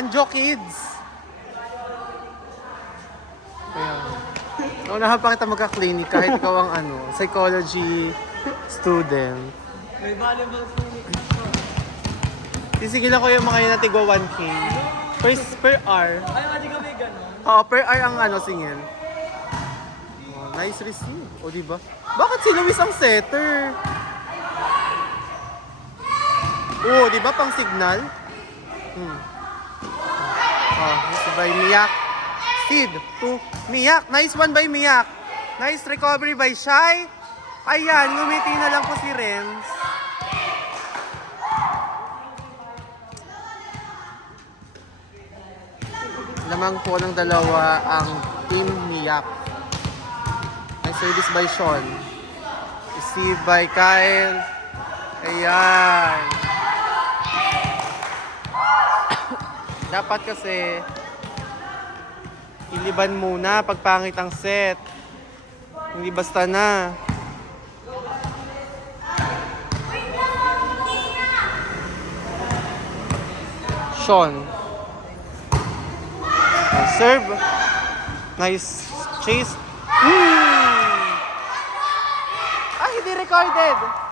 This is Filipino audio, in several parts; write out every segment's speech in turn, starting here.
Banjo Kids. Ayan. Naunahan pa kita magka-clinic kahit ikaw ang psychology student. May volleyball clinic ako. Sisigil ako yung mga yun na tigwa 1K. Per hour. Ay, hindi ka may gano'n. Oo, per hour ang singil. Oh, nice receive. O, diba? Bakit si Luis ang setter? Oo, diba? Pang signal. Oh, this is by Miyak. Sid to Miyak. Nice one by Miyak. Nice recovery by Shai. Ayan, ngumiti na lang po si Renz. Lamang po ng dalawa ang team Miyak. Nice service by Sean. Received by Kyle. Ayan. Dapat kasi iliban muna pag pangit ang set. Hindi basta na. Sean. Nice serve. Nice chase. Ah, hindi recorded.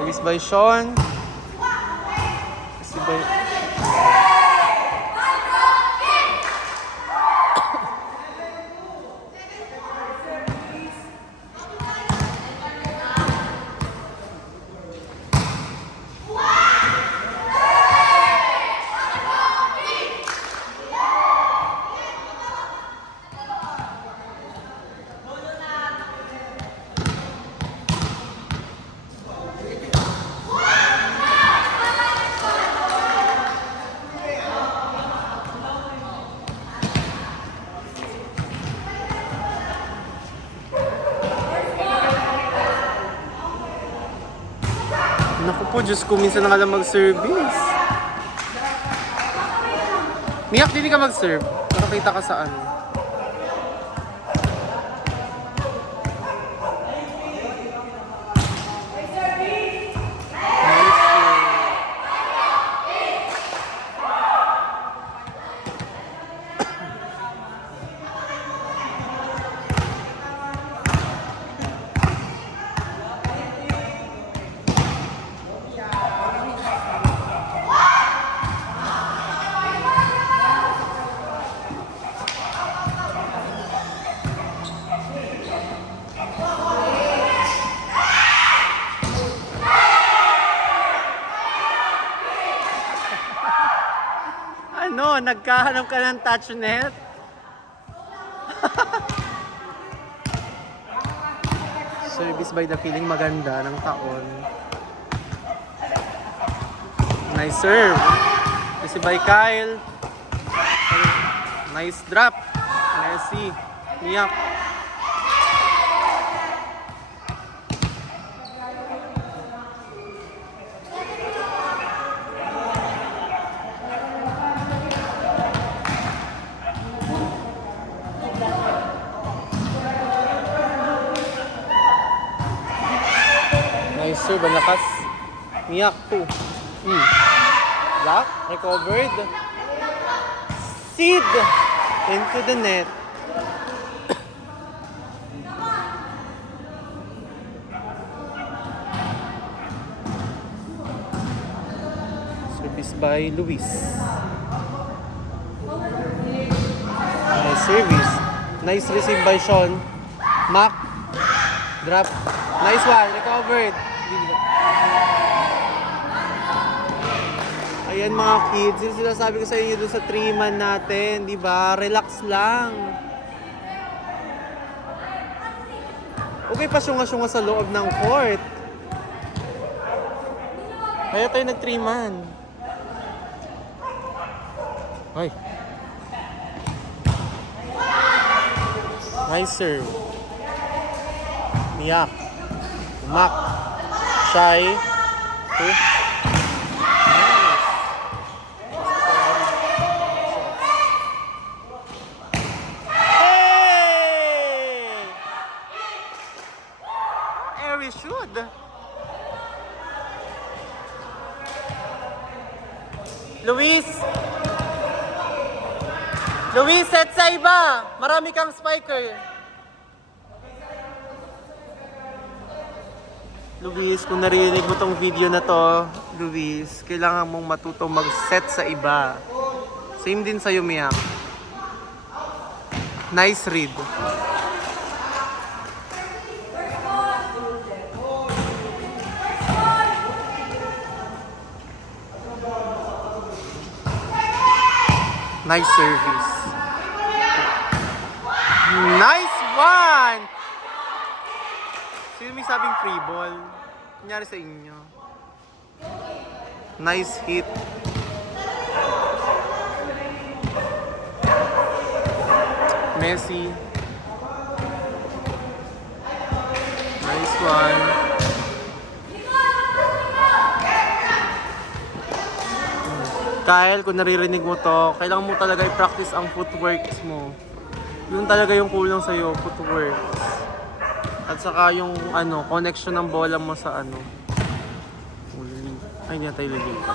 Release by Sean. Release by... Naku po, Diyos ko, minsan na nga lang mag-service. Miyak, hindi ka mag-serve. Nakakita ka sa ano. Ano, nagkahanap ka ng touch net? Service by the feeling maganda ng taon. Nice serve. Kasi by Kyle. Nice drop. Messi. Miyak. Nice serve, ang lakas. Miyak to. Lock, recovered. Sid into the net. Service by Luis. Nice service. Nice receive by Sean. Mac. Drop. Nice one. Recovered. Ayan mga kids, yung sinasabi ko sa inyo doon sa 3-man natin, di ba? Relax lang. Okay pa syunga-syunga sa loob ng court. Kaya tayo nag 3-man. Ay. Nice serve. Miyak. Mac. Shai. airy shoot. Luis! Luis, set sa iba! Marami kang spiker. Luis, kung narinig mo tong video na to, Luis, kailangan mong matutong mag-set sa iba. Same din sa'yo, Miak. Nice read. Nice service. Nice one! Sino may sabing free ball? Nangyari sa inyo. Nice hit. Messi. Nice one. Kyle, kung naririnig mo to, kailangan mo talaga i-practice ang footworks mo. Yun talaga yung kulang sa'yo, footworks. At saka yung connection ng bola mo sa Ay, hindi na tayo lilipat.